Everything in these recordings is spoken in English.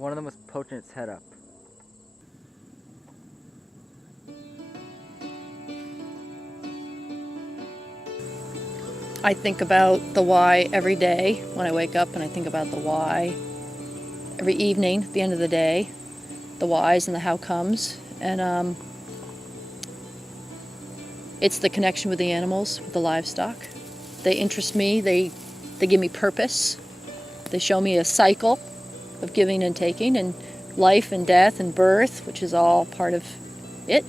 One of them was poking its head up. I think about the why every day when I wake up, and I think about the why every evening at the end of the day, the whys and the how comes. And it's the connection with the animals, with the livestock. They interest me, they give me purpose. They show me a cycle of giving and taking, and life and death and birth, which is all part of it.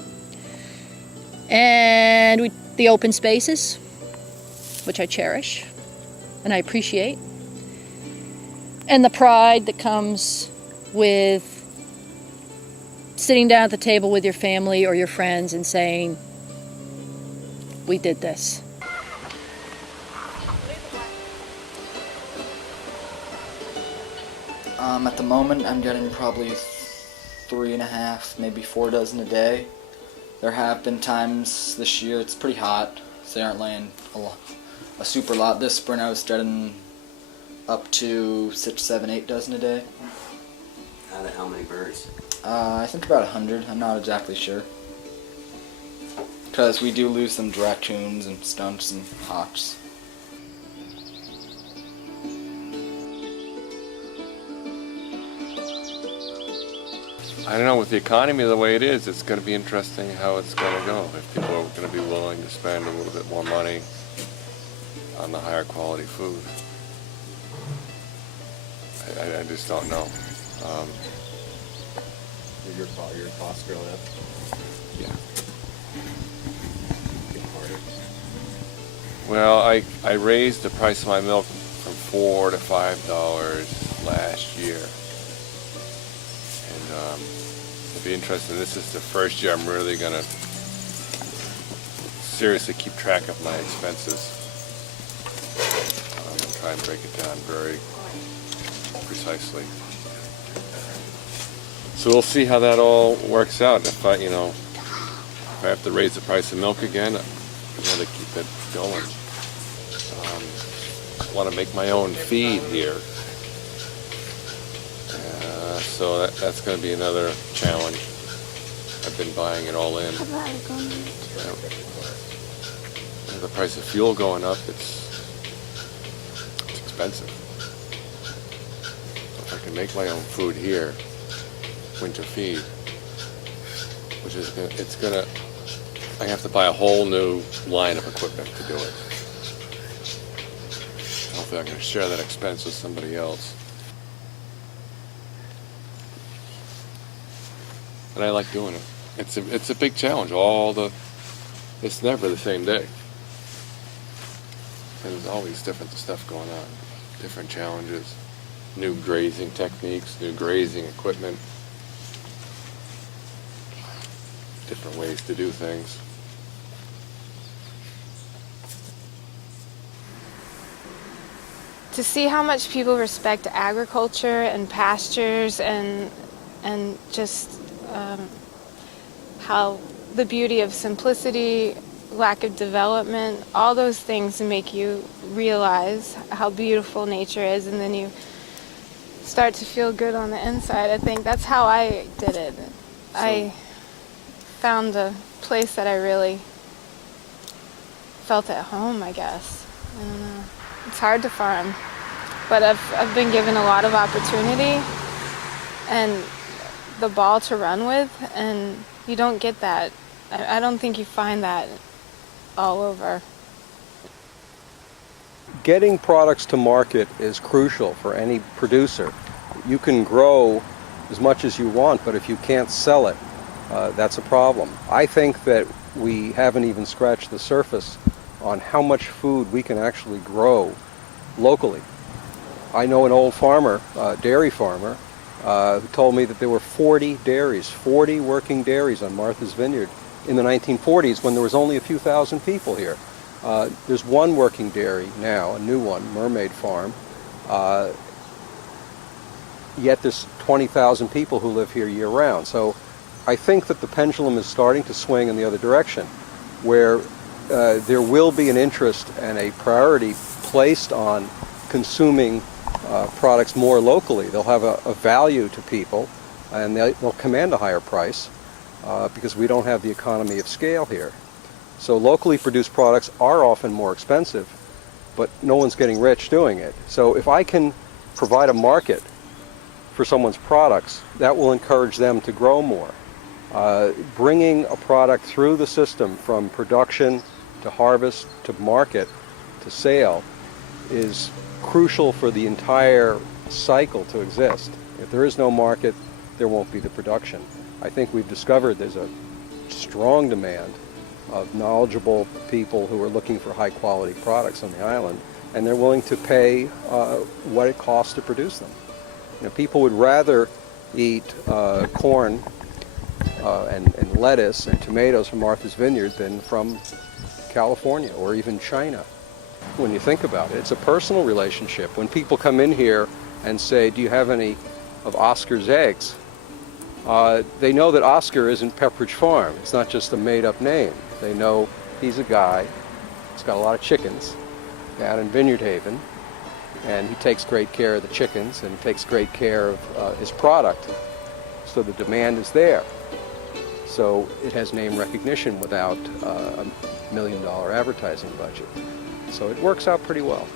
And the open spaces, which I cherish and I appreciate. And the pride that comes with sitting down at the table with your family or your friends and saying, we did this. At the moment, I'm getting probably 3.5, maybe 4 dozen a day. There have been times this year it's pretty hot, so they aren't laying a super lot. This spring I was getting up to 6, 7, 8 dozen a day. How many birds? I think about 100. I'm not exactly sure. Because we do lose some raccoons and stunts and hawks. I don't know, with the economy the way it is, it's going to be interesting how it's going to go. If people are going to be willing to spend a little bit more money on the higher quality food. I just don't know. Your costs going up? Yeah. Well, I raised the price of my milk from $4 to $5 last year. And it'll be interesting. This is the first year I'm really going to seriously keep track of my expenses. I'm going to try and break it down very precisely. So we'll see how that all works out. If I have to raise the price of milk again, I'm going to keep it going. I want to make my own feed here. So that's going to be another challenge. I've been buying it all in. The price of fuel going up, it's expensive. If I can make my own food here, winter feed, which is I have to buy a whole new line of equipment to do it. Hopefully I can share that expense with somebody else. And I like doing it. It's a big challenge. It's never the same day. There's always different stuff going on, different challenges, new grazing techniques, new grazing equipment, different ways to do things. To see how much people respect agriculture and pastures and just how the beauty of simplicity, lack of development, all those things make you realize how beautiful nature is, and then you start to feel good on the inside. I think that's how I did it. I found a place that I really felt at home, I guess. I don't know. It's hard to farm, but I've been given a lot of opportunity and the ball to run with, and you don't get that. I don't think you find that all over. Getting products to market is crucial for any producer. You can grow as much as you want, but if you can't sell it, that's a problem. I think that we haven't even scratched the surface on how much food we can actually grow locally. I know an old farmer, dairy farmer, who told me that there were 40 dairies, 40 working dairies on Martha's Vineyard in the 1940s when there was only a few thousand people here. There's one working dairy now, a new one, Mermaid Farm, yet there's 20,000 people who live here year-round. So I think that the pendulum is starting to swing in the other direction, where there will be an interest and a priority placed on consuming products more locally. They'll have a value to people, and they'll command a higher price because we don't have the economy of scale here. So locally produced products are often more expensive, but no one's getting rich doing it. So if I can provide a market for someone's products, that will encourage them to grow more. Bringing a product through the system from production to harvest to market to sale is crucial for the entire cycle to exist. If there is no market, there won't be the production. I think we've discovered there's a strong demand of knowledgeable people who are looking for high quality products on the island, and they're willing to pay what it costs to produce them. You know, people would rather eat corn and lettuce and tomatoes from Martha's Vineyard than from California or even China. When you think about it, it's a personal relationship. When people come in here and say, do you have any of Oscar's eggs? They know that Oscar isn't Pepperidge Farm. It's not just a made-up name. They know he's a guy who's got a lot of chickens down in Vineyard Haven, and he takes great care of the chickens and takes great care of his product. So the demand is there. So it has name recognition without a $1 million advertising budget. So it works out pretty well.